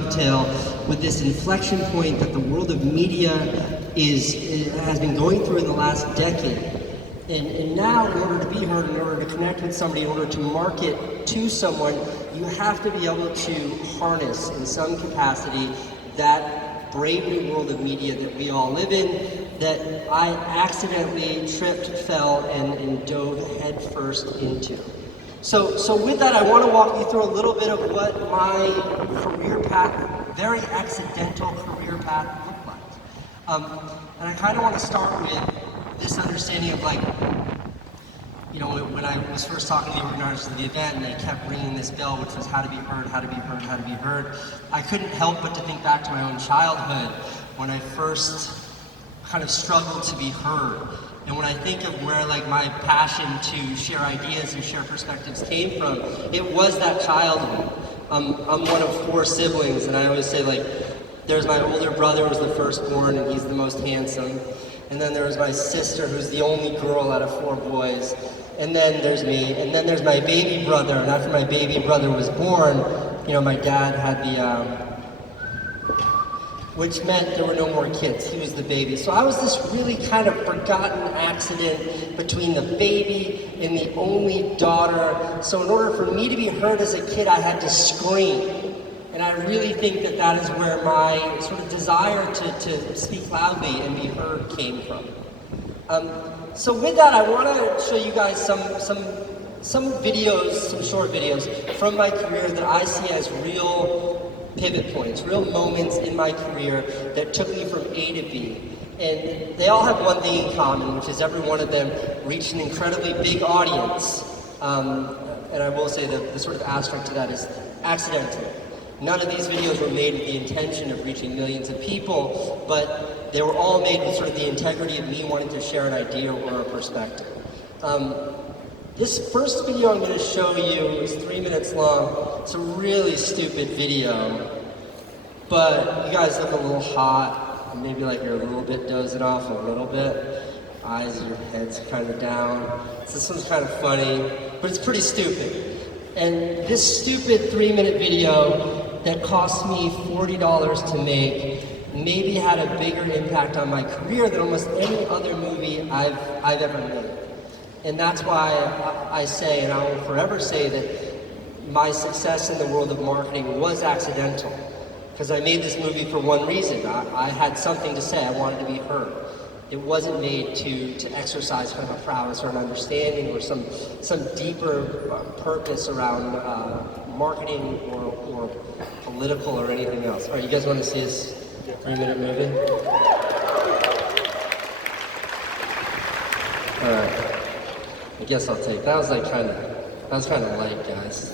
dovetail with this inflection point that the world of media has been going through in the last decade. And now, in order to be heard, in order to connect with somebody, in order to market to someone, you have to be able to harness, in some capacity, that brave new world of media that we all live in, that I accidentally tripped, fell, and dove headfirst into. So with that, I want to walk you through a little bit of what my career path, very accidental career path, looked like. And I kind of want to start with this understanding of, like, you know, when I was first talking to the organizers of the event and they kept ringing this bell, which was how to be heard, how to be heard, how to be heard, I couldn't help but to think back to my own childhood when I first kind of struggled to be heard. And when I think of where, like, my passion to share ideas and share perspectives came from, it was that childhood. I'm one of 4 siblings, and I always say, like, there's my older brother who was the firstborn, and he's the most handsome. And then there was my sister, who's the only girl out of 4 boys. And then there's me, and then there's my baby brother. And after my baby brother was born, you know, my dad had the, which meant there were no more kids. He was the baby. So I was this really kind of forgotten accident between the baby and the only daughter. So in order for me to be heard as a kid, I had to scream. And I really think that that is where my sort of desire to speak loudly and be heard came from. So with that, I want to show you guys some videos, some short videos from my career that I see as real pivot points, real moments in my career that took me from A to B. And they all have one thing in common, which is every one of them reached an incredibly big audience. And I will say that the sort of asterisk to that is accidental. None of these videos were made with the intention of reaching millions of people, but they were all made with sort of the integrity of me wanting to share an idea or a perspective. This first video I'm going to show you is 3 minutes long. It's a really stupid video, but you guys look a little hot, and maybe like you're a little bit dozing off a little bit. Eyes, your head's kind of down. So this one's kind of funny, but it's pretty stupid. And this stupid 3-minute video that cost me $40 to make maybe had a bigger impact on my career than almost any other movie I've ever made. And that's why I say, and I will forever say, that my success in the world of marketing was accidental. Because I made this movie for one reason. I had something to say. I wanted to be heard. It wasn't made to exercise kind of a prowess or an understanding or some deeper purpose around marketing or political or anything else. All right, you guys want to see this 3-minute movie? All right. I guess I'll take that. Was kind of light, guys.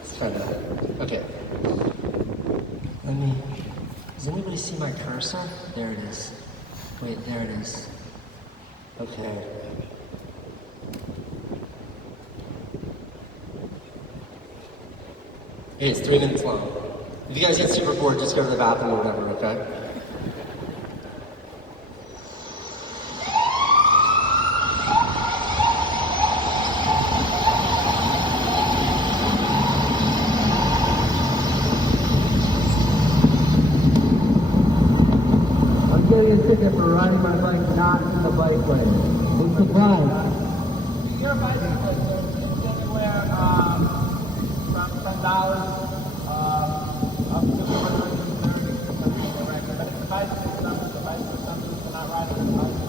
It's kind of okay. Does anybody see my cursor? There it is. Wait, there it is. Okay. Hey, it's 3 minutes long. If you guys get super bored, just go to the bathroom or whatever, okay? I'm getting a ticket for riding my bike not in the bike lane. Big surprise. Your bicycle is anywhere from $10 up to $130. But if the bicycle is something not riding the bicycle.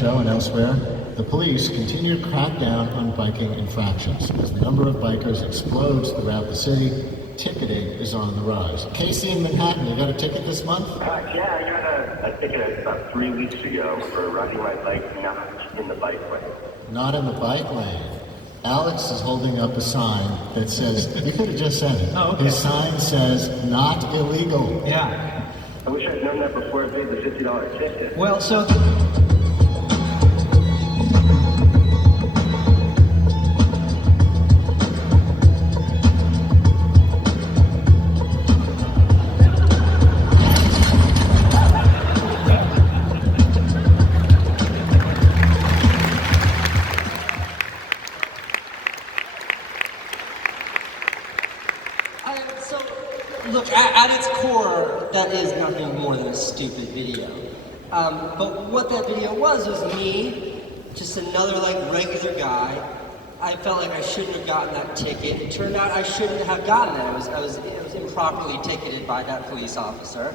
show and elsewhere, the police continue to crack down on biking infractions. As the number of bikers explodes throughout the city, ticketing is on the rise. Casey in Manhattan, you got a ticket this month? Yeah, I got a ticket about 3 weeks ago for riding my bike not in the bike lane. Not in the bike lane. Alex is holding up a sign that says, you could have just said it. Oh, okay. His sign says, not illegal. Yeah. I wish I'd known that before I paid the $50 ticket. Well, so Look, at its core, that is nothing more than a stupid video. But what that video was me, just another like regular guy. I felt like I shouldn't have gotten that ticket. It turned out I shouldn't have gotten it. I was improperly ticketed by that police officer.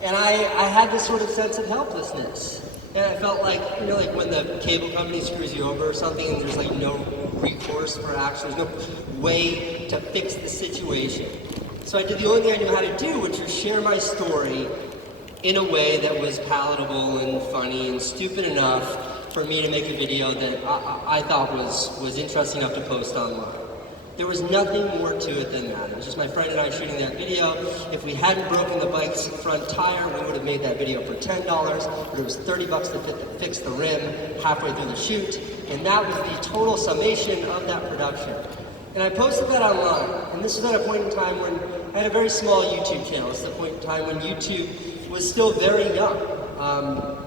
And I had this sort of sense of helplessness. And I felt like, you know, like when the cable company screws you over or something and there's like no recourse for action, there's no way to fix the situation. So I did the only thing I knew how to do, which was share my story in a way that was palatable and funny and stupid enough for me to make a video that I thought was interesting enough to post online. There was nothing more to it than that. It was just my friend and I shooting that video. If we hadn't broken the bike's front tire, we would have made that video for $10, but it was $30 to fix the rim halfway through the shoot. And that was the total summation of that production. And I posted that online, and this was at a point in time when I had a very small YouTube channel. It's the point in time when YouTube was still very young.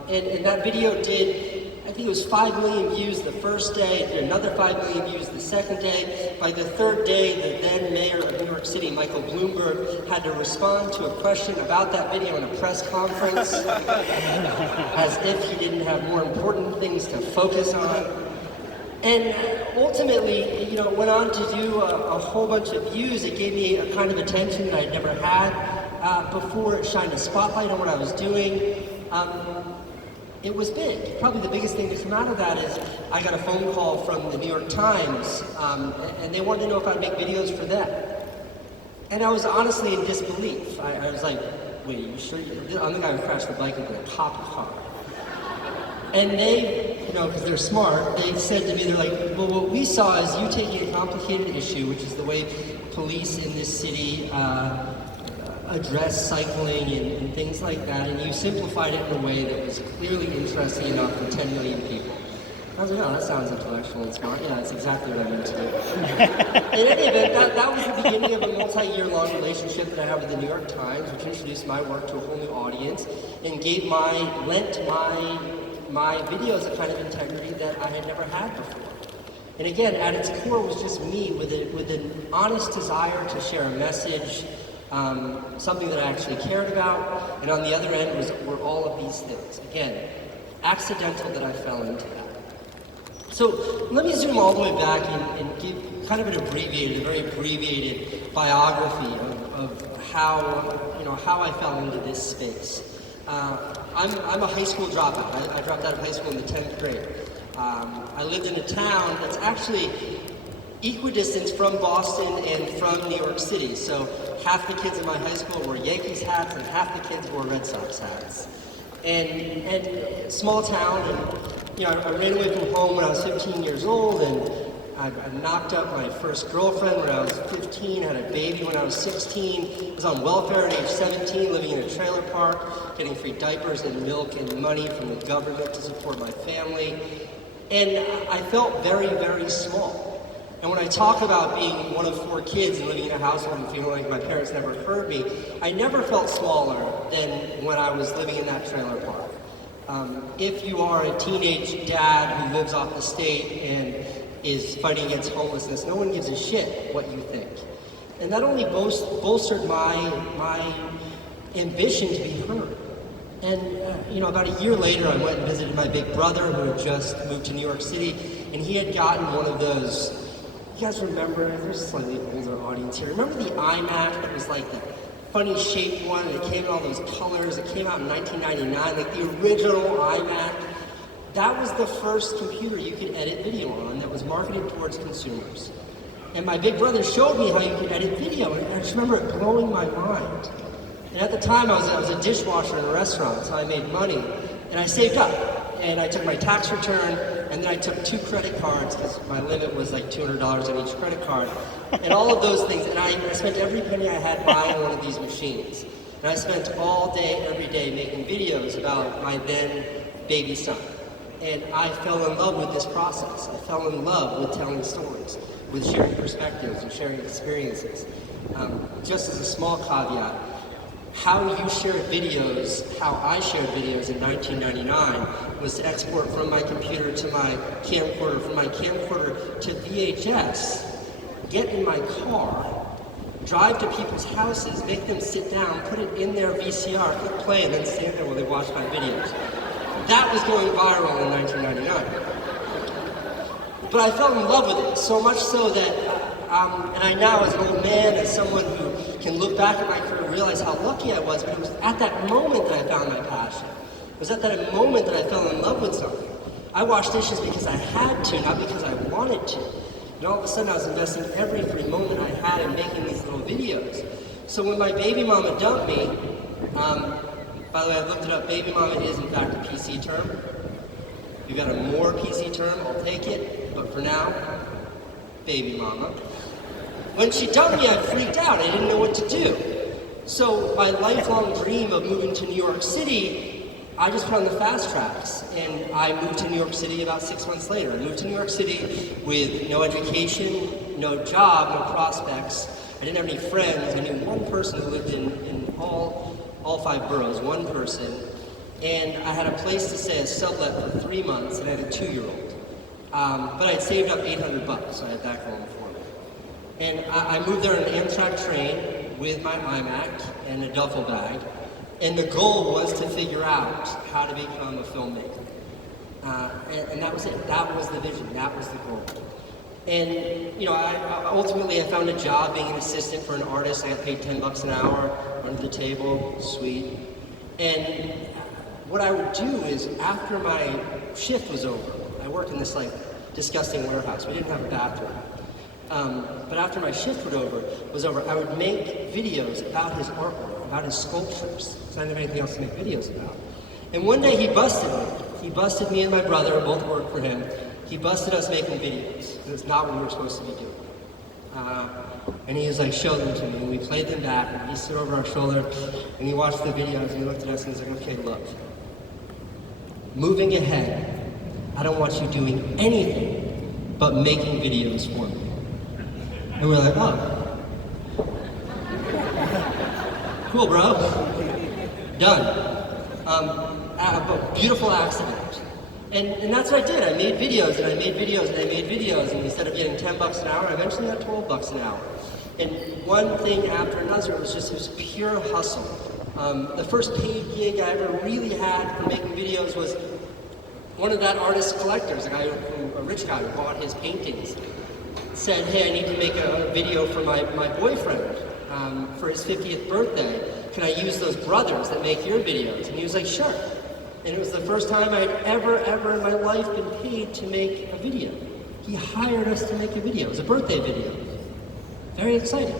And that video did, I think it was 5 million views the first day, it did another 5 million views the second day. By the third day, the then mayor of New York City, Michael Bloomberg, had to respond to a question about that video in a press conference, as if he didn't have more important things to focus on. And ultimately, you know, went on to do a whole bunch of views. It gave me a kind of attention that I'd never had before. It shined a spotlight on what I was doing. It was big. Probably the biggest thing to come out of that is I got a phone call from the New York Times, and they wanted to know if I'd make videos for them. And I was honestly in disbelief. I was like, wait, you sure? I'm the guy who crashed the bike into a cop car. And they, you know, because they're smart, they said to me, they're like, well, what we saw is you taking a complicated issue, which is the way police in this city address cycling and things like that, and you simplified it in a way that was clearly interesting enough for 10 million people. I was like, oh, that sounds intellectual and smart. Yeah, that's exactly what I meant to do. In any event, that was the beginning of a multi-year-long relationship that I had with the New York Times, which introduced my work to a whole new audience and lent my videos a kind of integrity that I had never had before. And again, at its core was just me with an honest desire to share a message, something that I actually cared about, and on the other end were all of these things. Again, accidental that I fell into that. So let me zoom all the way back and give kind of a very abbreviated biography of how I fell into this space. I'm a high school dropout. I dropped out of high school in the 10th grade. I lived in a town that's actually equidistant from Boston and from New York City. So half the kids in my high school wore Yankees hats and half the kids wore Red Sox hats. And small town, and I ran away from home when I was 15 years old, and I knocked up my first girlfriend when I was 15, had a baby when I was 16, was on welfare at age 17, living in a trailer park, getting free diapers and milk and money from the government to support my family. And I felt very, very small. And when I talk about being one of 4 kids and living in a household and feeling like my parents never heard me, I never felt smaller than when I was living in that trailer park. If you are a teenage dad who lives off the state and is fighting against homelessness, no one gives a shit what you think. And that only bolstered my ambition to be heard. And about a year later, I went and visited my big brother who had just moved to New York City, and he had gotten one of those, you guys remember, there's a slightly older audience here, remember the iMac that was like the funny shaped one, and it came in all those colors, it came out in 1999, like the original iMac? that was the first computer you could edit video on that was marketed towards consumers. And my big brother showed me how you could edit video, and I just remember it blowing my mind. And at the time, I was a dishwasher in a restaurant, so I made money, and I saved up. And I took my tax return, and then I took 2 credit cards, because my limit was like $200 on each credit card, and all of those things. And I spent every penny I had buying one of these machines. And I spent all day, every day, making videos about my then baby son. And I fell in love with this process. I fell in love with telling stories, with sharing perspectives and sharing experiences. Just as a small caveat, how you shared videos, how I shared videos in 1999 was to export from my computer to my camcorder, from my camcorder to VHS, get in my car, drive to people's houses, make them sit down, put it in their VCR, click play, and then stand there while they watch my videos. That was going viral in 1999. But I fell in love with it, so much so that, and I now as an old man, as someone who can look back at my career, realize how lucky I was, but it was at that moment that I found my passion. It was at that moment that I fell in love with something. I washed dishes because I had to, not because I wanted to. And all of a sudden I was investing every free moment I had in making these little videos. So when my baby mama dumped me, by the way, I looked it up, baby mama is in fact a PC term. If you got a more PC term, I'll take it, but for now, baby mama. When she dumped me, I freaked out, I didn't know what to do. So my lifelong dream of moving to New York City, I just put on the fast tracks, and I moved to New York City about 6 months later. I moved to New York City with no education, no job, no prospects. I didn't have any friends. I knew one person who lived in all 5 boroughs, one person. And I had a place to stay, a sublet for 3 months, and I had a 2-year-old. But I'd saved up $800, so I had that going for me. And I moved there on an Amtrak train with my iMac and a duffel bag. And the goal was to figure out how to become a filmmaker. And that was it. That was the vision. That was the goal. And, you know, ultimately I found a job being an assistant for an artist. I got paid $10 an hour, under the table, sweet. And what I would do is, after my shift was over, I worked in this, like, disgusting warehouse. We didn't have a bathroom. But after my shift was over, I would make videos about his artwork, about his sculptures, because I didn't have anything else to make videos about. And one day he busted me. He busted me and my brother, both worked for him. He busted us making videos. It was not what we were supposed to be doing. And he was like, show them to me. And we played them back, and he stood over our shoulder, and he watched the videos, and he looked at us, and he was like, okay, look. Moving ahead, I don't want you doing anything but making videos for me. And we're like, oh. Cool, bro. Done. A beautiful accident. And that's what I did. I made videos, and I made videos, and I made videos, and instead of getting $10 an hour, I eventually got $12 an hour. And one thing after another, it was pure hustle. The first paid gig I ever really had for making videos was one of that artist collectors, a rich guy who bought his paintings, said, hey, I need to make a video for my boyfriend for his 50th birthday. Can I use those brothers that make your videos? And he was like, sure. And it was the first time I'd ever in my life been paid to make a video. He hired us to make a video. It was a birthday video. Very exciting.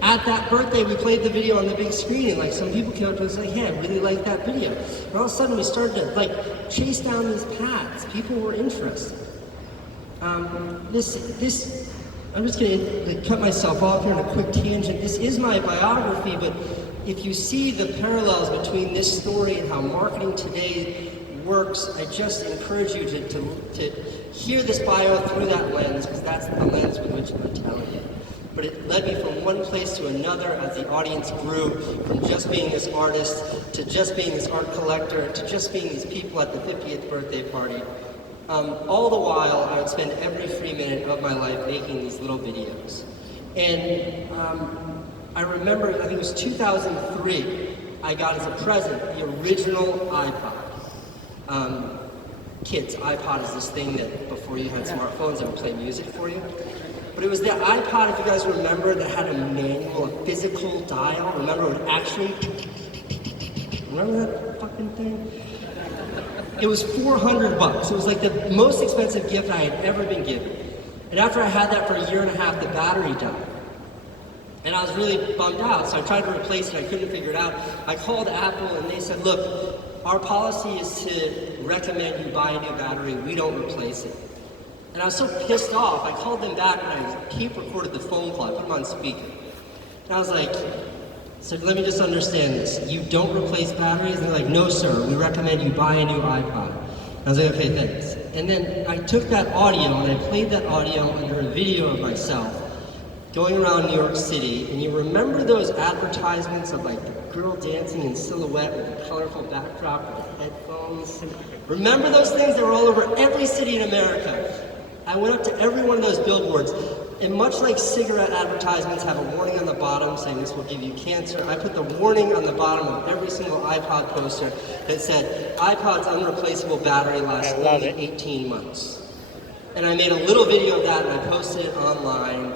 At that birthday, we played the video on the big screen, and like some people came up to us and said, hey, I really like that video. And all of a sudden, we started to like chase down these paths. People were interested. I'm just going to cut myself off here on a quick tangent. This is my biography, but if you see the parallels between this story and how marketing today works, I just encourage you to hear this bio through that lens, because that's the lens with which I'm telling it. But it led me from one place to another as the audience grew, from just being this artist, to just being this art collector, to just being these people at the 50th birthday party. All the while, I would spend every free minute of my life making these little videos. And I remember, I think it was 2003, I got as a present the original iPod. Kids, iPod is this thing that before you had smartphones, it would play music for you. But it was the iPod, if you guys remember, that had a manual, a physical dial. Remember, it would actually... Remember that fucking thing? It was $400. It was like the most expensive gift I had ever been given. And after I had that for a year and a half, the battery died. And I was really bummed out, so I tried to replace it, I couldn't figure it out. I called Apple and they said, look, our policy is to recommend you buy a new battery, we don't replace it. And I was so pissed off, I called them back and I tape recorded the phone call, I put them on speaker. And I was like, so let me just understand this, you don't replace batteries? And they're like, no sir, we recommend you buy a new iPod. And I was like, okay, thanks. And then I took that audio and I played that audio under a video of myself going around New York City, and you remember those advertisements of like the girl dancing in silhouette with a colorful backdrop with headphones? Remember those things? They were all over every city in America. I went up to every one of those billboards, and much like cigarette advertisements have a warning on the bottom saying this will give you cancer, I put the warning on the bottom of every single iPod poster that said, iPod's unreplaceable battery lasts only 18 months. And I made a little video of that and I posted it online,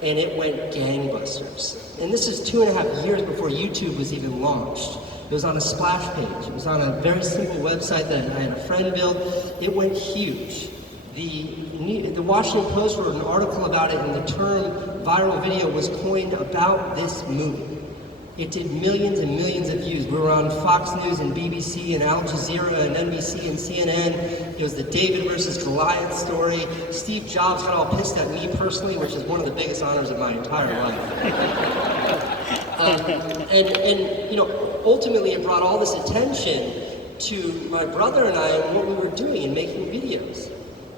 and it went gangbusters. And this is 2.5 years before YouTube was even launched. It was on a splash page. It was on a very simple website that I had a friend build. It went huge. The Washington Post wrote an article about it, and the term viral video was coined about this movie. It did millions and millions of views. We were on Fox News and BBC and Al Jazeera and NBC and CNN. It was the David versus Goliath story. Steve Jobs got all pissed at me personally, which is one of the biggest honors of my entire life. And you know, ultimately it brought all this attention to my brother and I and what we were doing and making videos.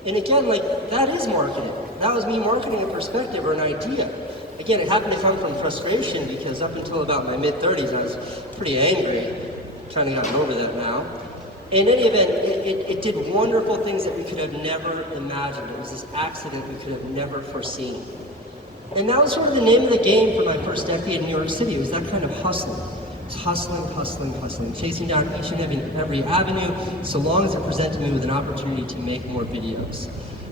And again, like, that is marketing. That was me marketing a perspective or an idea. Again, it happened to come from frustration because up until about my mid-30s, I was pretty angry. Kind of gotten over that now. In any event, it did wonderful things that we could have never imagined. It was this accident we could have never foreseen. And that was sort of the name of the game for my first decade in New York City. It was that kind of hustling. It's hustling, chasing down each and every avenue, so long as it presented me with an opportunity to make more videos.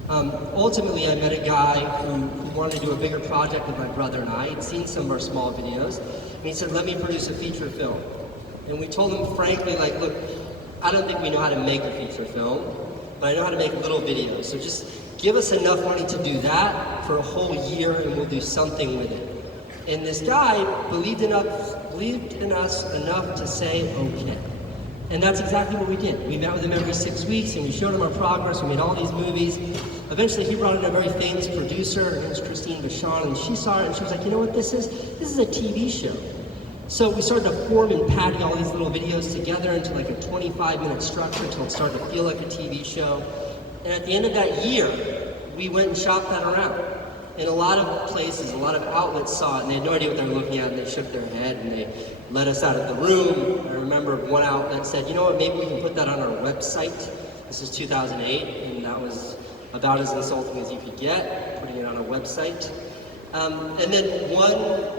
Ultimately, I met a guy who wanted to do a bigger project with my brother and I. He'd seen some of our small videos, and he said, let me produce a feature film. And we told him frankly, like, look, I don't think we know how to make a feature film, but I know how to make little videos. So just give us enough money to do that for a whole year, and we'll do something with it. And this guy believed in us enough to say, okay. And that's exactly what we did. We met with him every 6 weeks, and we showed him our progress. We made all these movies. Eventually, he brought in a very famous producer. Her name's Christine Vachon, and she saw it, and she was like, you know what this is? This is a TV show. So we started to form and patty all these little videos together into like a 25-minute structure until it started to feel like a TV show. And at the end of that year, we went and shopped that around. And a lot of places, a lot of outlets saw it, and they had no idea what they were looking at, and they shook their head, and they let us out of the room. I remember one outlet said, you know what, maybe we can put that on our website. This is 2008, and that was about as insulting as you could get, putting it on a website. And then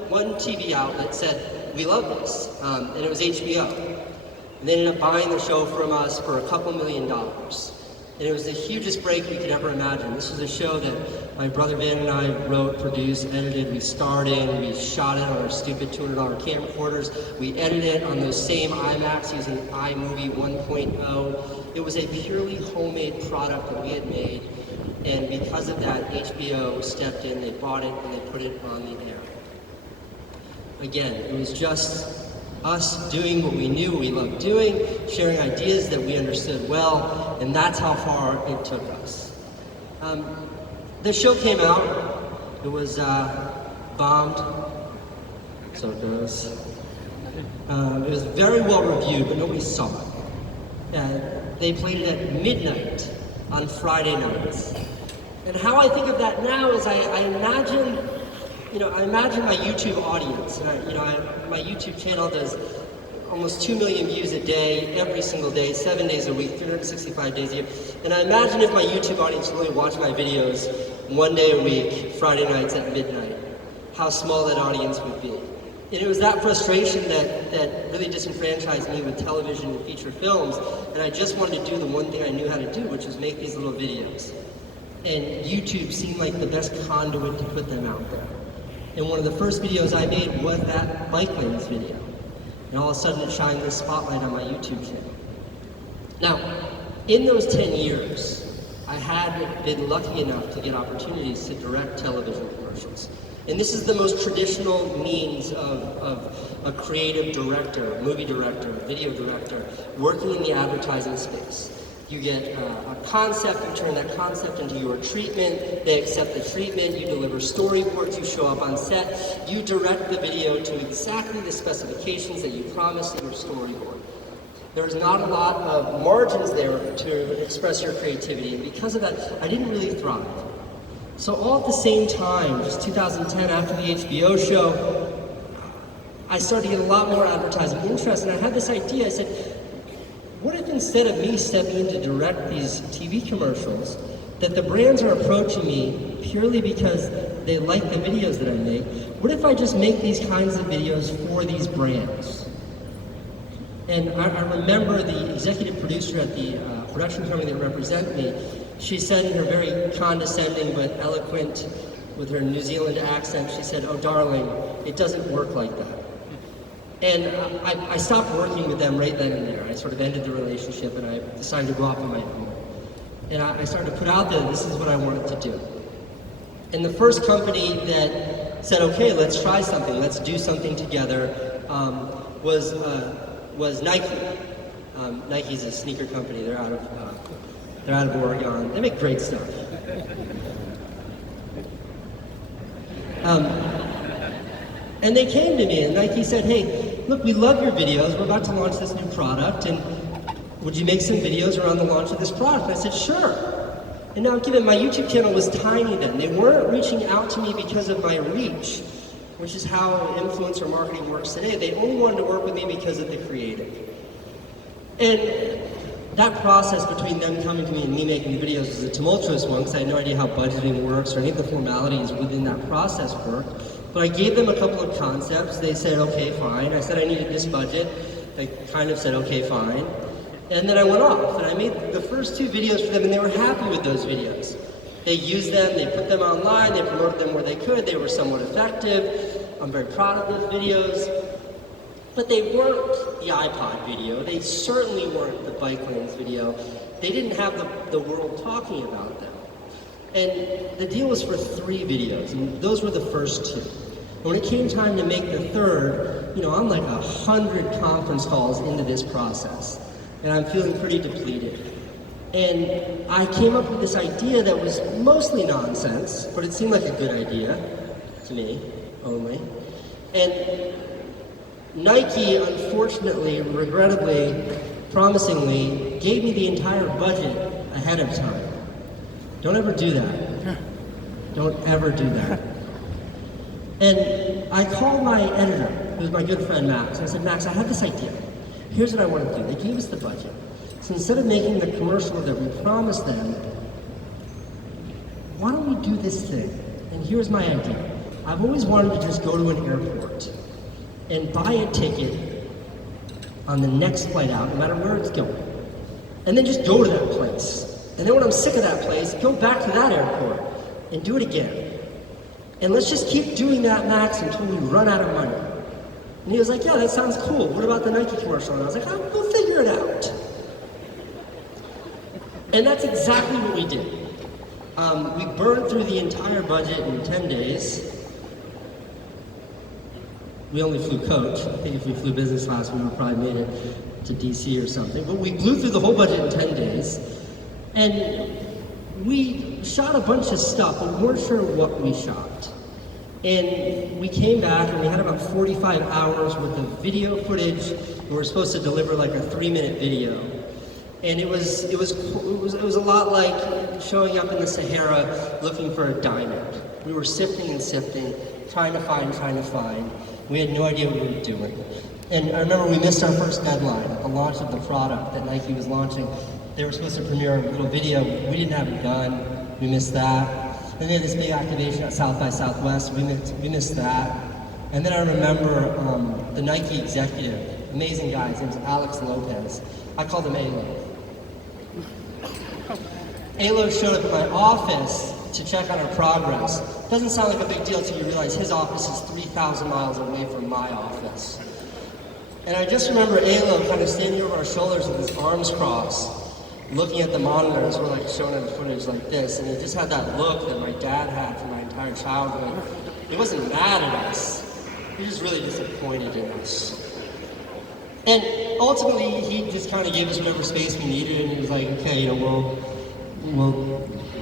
one TV outlet said, we love this, and it was HBO. And they ended up buying the show from us for $2 million. And it was the hugest break we could ever imagine. This was a show that my brother Van and I wrote, produced, edited, we starred in, we shot it on our stupid $200 camcorders. We edited it on those same iMacs using iMovie 1.0. It was a purely homemade product that we had made. And because of that, HBO stepped in, they bought it, and they put it on the air. Again, it was just us doing what we knew we loved doing, sharing ideas that we understood well, and that's how far it took us. The show came out, it was bombed, so it goes. It was very well reviewed, but nobody saw it. They played it at midnight on Friday nights. And how I think of that now is I imagine my YouTube audience. My YouTube channel does almost 2 million views a day, every single day, 7 days a week, 365 days a year. And I imagine if my YouTube audience really watched my videos 1 day a week, Friday nights at midnight, how small that audience would be. And it was that frustration that really disenfranchised me with television and feature films, and I just wanted to do the one thing I knew how to do, which was make these little videos. And YouTube seemed like the best conduit to put them out there. And one of the first videos I made was that bike lanes video. And all of a sudden it shined this spotlight on my YouTube channel. Now, in those 10 years, I had been lucky enough to get opportunities to direct television commercials. And this is the most traditional means of a creative director, movie director, video director, working in the advertising space. You get a concept, you turn that concept into your treatment, they accept the treatment, you deliver storyboards, you show up on set, you direct the video to exactly the specifications that you promised in your storyboard. There's not a lot of margins there to express your creativity, and because of that, I didn't really thrive. So all at the same time, just 2010, after the HBO show, I started to get a lot more advertising interest, and I had this idea. I said, what if instead of me stepping in to direct these TV commercials, that the brands are approaching me purely because they like the videos that I make? What if I just make these kinds of videos for these brands? And I remember the executive producer at the production company that represented me, she said in her very condescending but eloquent, with her New Zealand accent, she said, "Oh darling, it doesn't work like that." And I stopped working with them right then and there. I sort of ended the relationship and I decided to go off on my own. And I started to put out there, this is what I wanted to do. And the first company that said, okay, let's try something, let's do something together, was Nike. Nike's a sneaker company. They're out of Oregon. They make great stuff. And they came to me, and Nike said, hey, look, we love your videos. We're about to launch this new product, and would you make some videos around the launch of this product? And I said, sure. And now, given my YouTube channel was tiny then, they weren't reaching out to me because of my reach, which is how influencer marketing works today. They only wanted to work with me because of the creative. And that process between them coming to me and me making the videos was a tumultuous one, because I had no idea how budgeting works or any of the formalities within that process worked. But I gave them a couple of concepts. They said, okay, fine. I said I needed this budget. They kind of said, okay, fine. And then I went off, and I made the first 2 videos for them, and they were happy with those videos. They used them, they put them online, they promoted them where they could, they were somewhat effective. I'm very proud of those videos. But they weren't the iPod video. They certainly weren't the bike lanes video. They didn't have the world talking about them. And the deal was for 3 videos, and those were the first 2. And when it came time to make the third, you know, I'm like 100 conference calls into this process, and I'm feeling pretty depleted. And I came up with this idea that was mostly nonsense, but it seemed like a good idea, to me, only. And Nike, unfortunately, regrettably, promisingly, gave me the entire budget ahead of time. Don't ever do that. Don't ever do that. And I called my editor, who was my good friend Max, and I said, Max, I have this idea. Here's what I want to do. They gave us the budget. So instead of making the commercial that we promised them, why don't we do this thing? And here's my idea. I've always wanted to just go to an airport and buy a ticket on the next flight out, no matter where it's going. And then just go to that place. And then when I'm sick of that place, go back to that airport and do it again. And let's just keep doing that, Max, until we run out of money. And he was like, yeah, that sounds cool. What about the Nike commercial? And I was like, we'll figure it out. And that's exactly what we did. We burned through the entire budget in 10 days. We only flew coach. I think if we flew business class, we would have probably made it to DC or something. But we blew through the whole budget in 10 days. And we shot a bunch of stuff, but we weren't sure what we shot. And we came back and we had about 45 hours worth of video footage. We were supposed to deliver like a 3-minute video. And it was a lot like showing up in the Sahara looking for a diamond. We were sifting and sifting, trying to find. We had no idea what we were doing. And I remember we missed our first deadline at the launch of the product that Nike was launching. They were supposed to premiere a little video. We didn't have it done. We missed that. Then they had this big activation at South by Southwest. We missed that. And then I remember the Nike executive, amazing guy, his name's Alex Lopez. I called him Alo. Alo showed up at my office to check on our progress. Doesn't sound like a big deal until you realize his office is 3,000 miles away from my office. And I just remember Alo kind of standing over our shoulders with his arms crossed. looking at the monitors, we're like showing him footage like this, and he just had that look that my dad had for my entire childhood. He wasn't mad at us. He was just really disappointed in us. And ultimately, he just kind of gave us whatever space we needed, and he was like, okay, we'll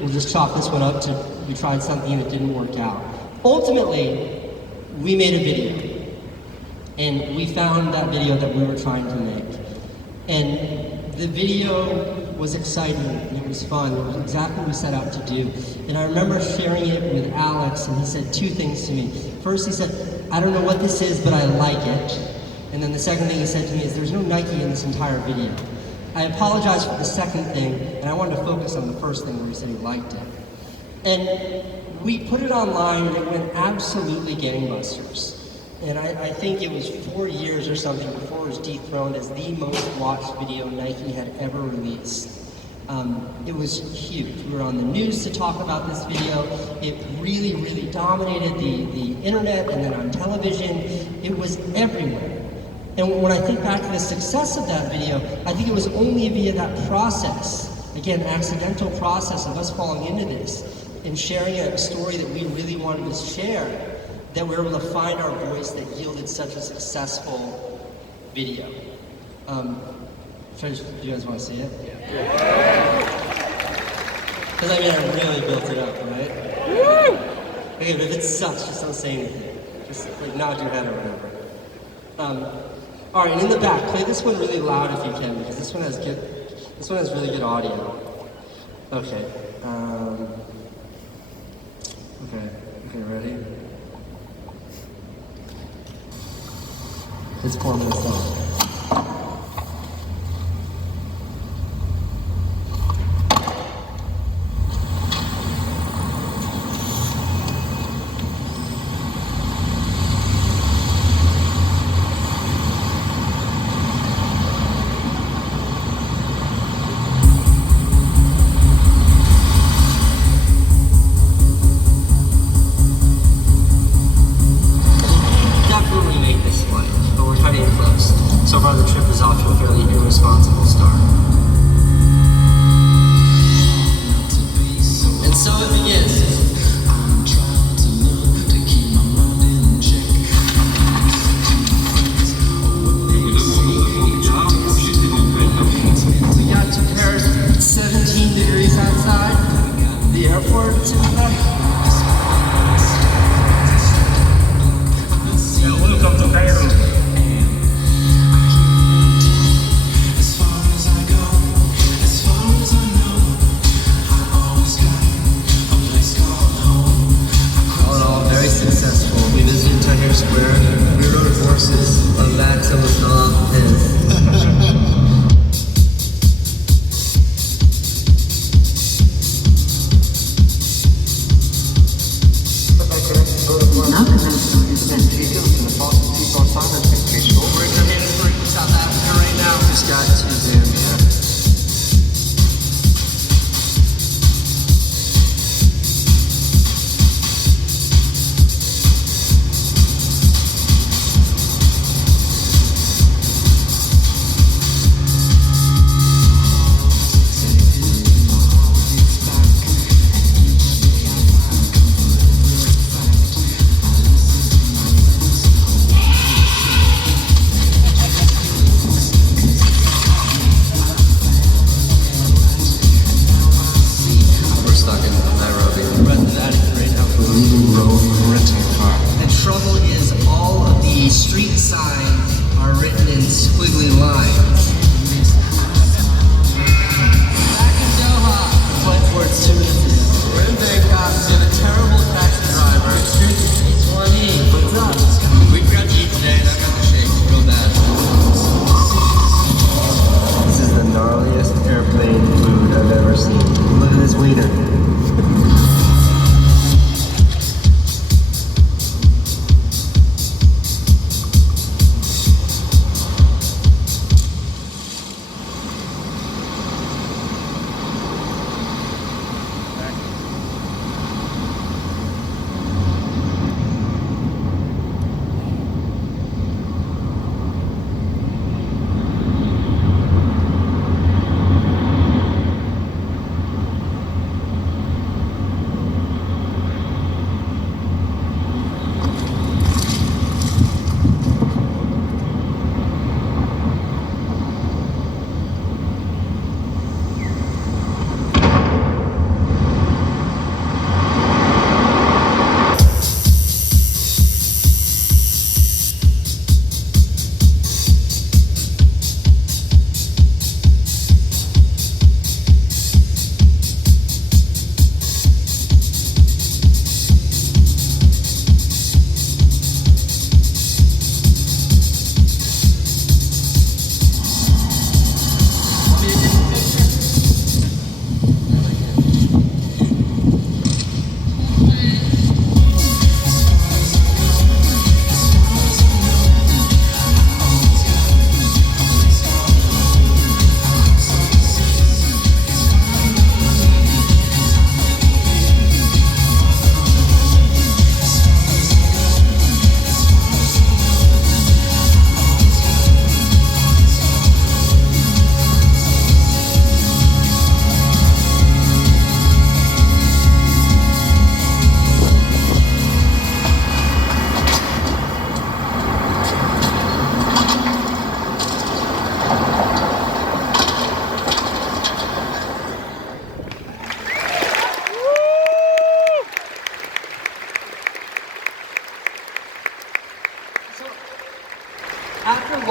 just chalk this one up to we tried something and it didn't work out. Ultimately, we made a video, and we found that video that we were trying to make. And the video was exciting, and it was fun. It was exactly what we set out to do. And I remember sharing it with Alex, and he said two things to me. First, he said, I don't know what this is, but I like it. And then the second thing he said to me is, there's no Nike in this entire video. I apologize for the second thing, and I wanted to focus on the first thing where he said he liked it. And we put it online, and it went absolutely gangbusters. And I think it was 4 years or something before it was dethroned as the most watched video Nike had ever released. It was huge. We were on the news to talk about this video. It really, really dominated the internet and then on television. It was everywhere. And when I think back to the success of that video, I think it was only via that process, again, accidental process of us falling into this and sharing a story that we really wanted to share, that we were able to find our voice that yielded such a successful video. Do you guys want to see it? Yeah. Because I really built it up, right? Okay, but if it sucks, just don't say anything. Just like nod your head or whatever. All right, and in the back, play this one really loud if you can, because this one has really good audio. Okay. Okay, ready? It's 4 minutes long. So far, the trip is off to a fairly irresponsible start. And so it begins. We got to Paris, 17 degrees outside the airport. Welcome to Cairo. Successful. We visited Tahrir Square. We rode horses on backs of Salah and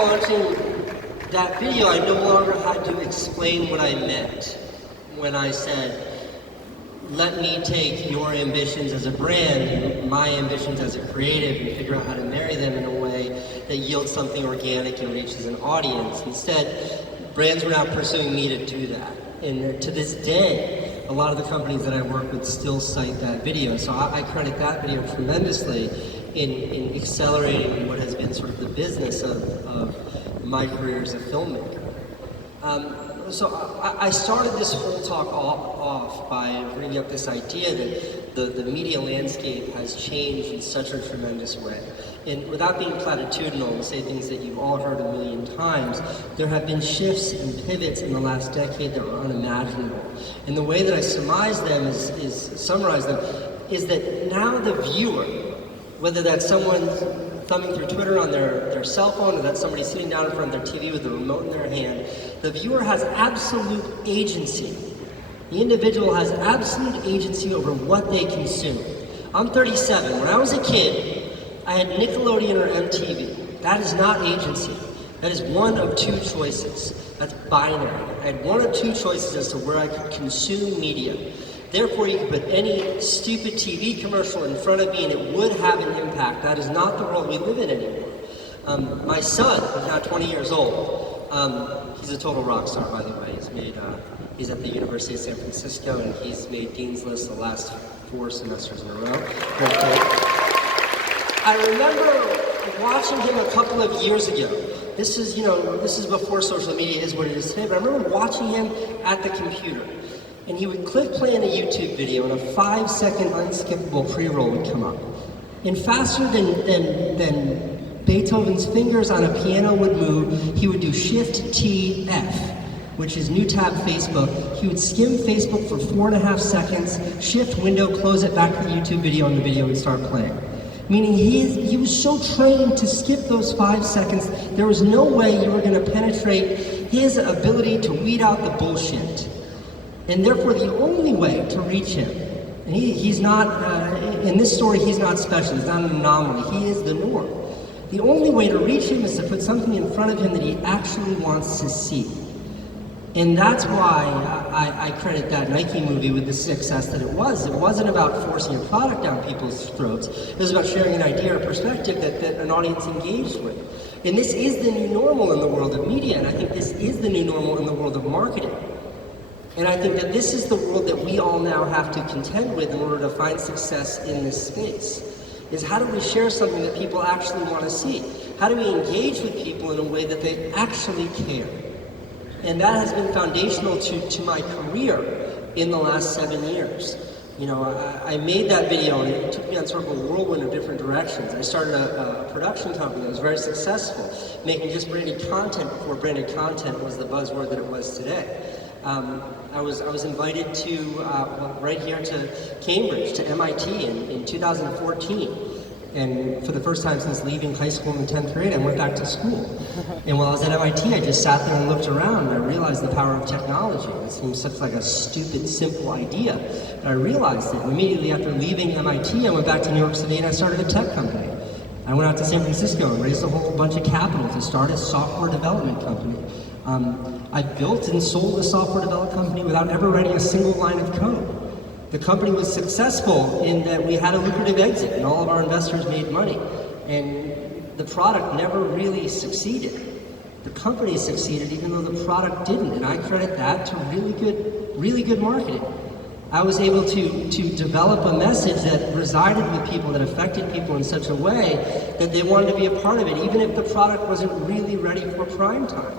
launching that video, I no longer had to explain what I meant when I said, let me take your ambitions as a brand and my ambitions as a creative and figure out how to marry them in a way that yields something organic and reaches an audience. Instead, brands were now pursuing me to do that. And to this day, a lot of the companies that I work with still cite that video. So I credit that video tremendously in accelerating what has been sort of the business of my career as a filmmaker. So I started this whole talk off by bringing up this idea that the media landscape has changed in such a tremendous way. And without being platitudinal and say things that you've all heard a million times, there have been shifts and pivots in the last decade that were unimaginable. And the way that I summarize them is that now the viewer, whether that's someone thumbing through Twitter on their cell phone or that's somebody sitting down in front of their TV with a remote in their hand, the viewer has absolute agency. The individual has absolute agency over what they consume. I'm 37. When I was a kid, I had Nickelodeon or MTV. That is not agency. That is one of two choices. That's binary. I had one of two choices as to where I could consume media. Therefore, you could put any stupid TV commercial in front of me and it would have an impact. That is not the world we live in anymore. My son, who's now 20 years old, he's a total rock star, by the way. He's at the University of San Francisco and he's made Dean's List the last 4 semesters in a row. Great kid. I remember watching him a couple of years ago. This is before social media is what it is today, but I remember watching him at the computer. And he would click play on a YouTube video and a 5-second unskippable pre-roll would come up. And faster than Beethoven's fingers on a piano would move, he would do Shift-T F, which is new tab Facebook. He would skim Facebook for 4.5 seconds, shift window, close it back to the YouTube video, and the video would start playing. Meaning he was so trained to skip those 5 seconds, there was no way you were gonna penetrate his ability to weed out the bullshit. And therefore the only way to reach him, and he's not, in this story he's not special, he's not an anomaly, he is the norm. The only way to reach him is to put something in front of him that he actually wants to see. And that's why I credit that Nike movie with the success that it was. It wasn't about forcing a product down people's throats. It was about sharing an idea or perspective that an audience engaged with. And this is the new normal in the world of media, and I think this is the new normal in the world of marketing. And I think that this is the world that we all now have to contend with in order to find success in this space. Is how do we share something that people actually want to see? How do we engage with people in a way that they actually care? And that has been foundational to my career in the last 7 years. You know, I made that video and it took me on sort of a whirlwind of different directions. I started a production company that was very successful, making just branded content before branded content was the buzzword that it was today. I was invited to, right here to Cambridge, to MIT in 2014. And for the first time since leaving high school in the 10th grade, I went back to school. And while I was at MIT, I just sat there and looked around and I realized the power of technology. It seems such like a stupid, simple idea. But I realized it. And immediately after leaving MIT, I went back to New York City and I started a tech company. I went out to San Francisco and raised a whole bunch of capital to start a software development company. I built and sold a software development company without ever writing a single line of code. The company was successful in that we had a lucrative exit and all of our investors made money. And the product never really succeeded. The company succeeded even though the product didn't. And I credit that to really good marketing. I was able to develop a message that resided with people, that affected people in such a way that they wanted to be a part of it, even if the product wasn't really ready for prime time.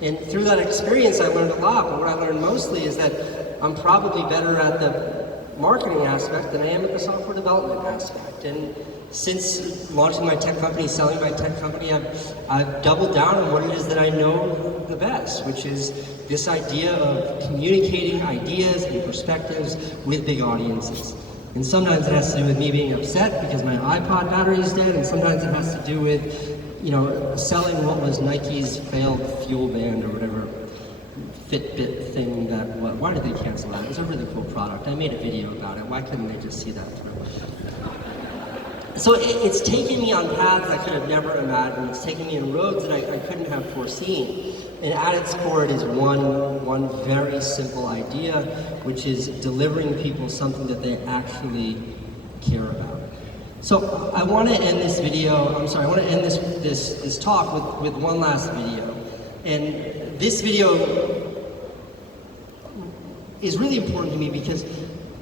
And through that experience, I learned a lot, but what I learned mostly is that I'm probably better at the marketing aspect than I am at the software development aspect. And since launching my tech company, selling my tech company, I've doubled down on what it is that I know the best, which is this idea of communicating ideas and perspectives with big audiences. And sometimes it has to do with me being upset because my iPod battery is dead, and sometimes it has to do with, you know, selling what was Nike's failed fuel band or whatever Fitbit thing that, why did they cancel that? It was a really cool product. I made a video about it. Why couldn't they just see that through? So it's taken me on paths I could have never imagined. It's taken me in roads that I couldn't have foreseen. And at its core, it is one very simple idea, which is delivering people something that they actually care about. So I want to end this video, I want to end this talk with one last video. And this video is really important to me because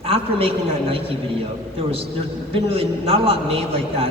after making that Nike video, there's been really not a lot made like that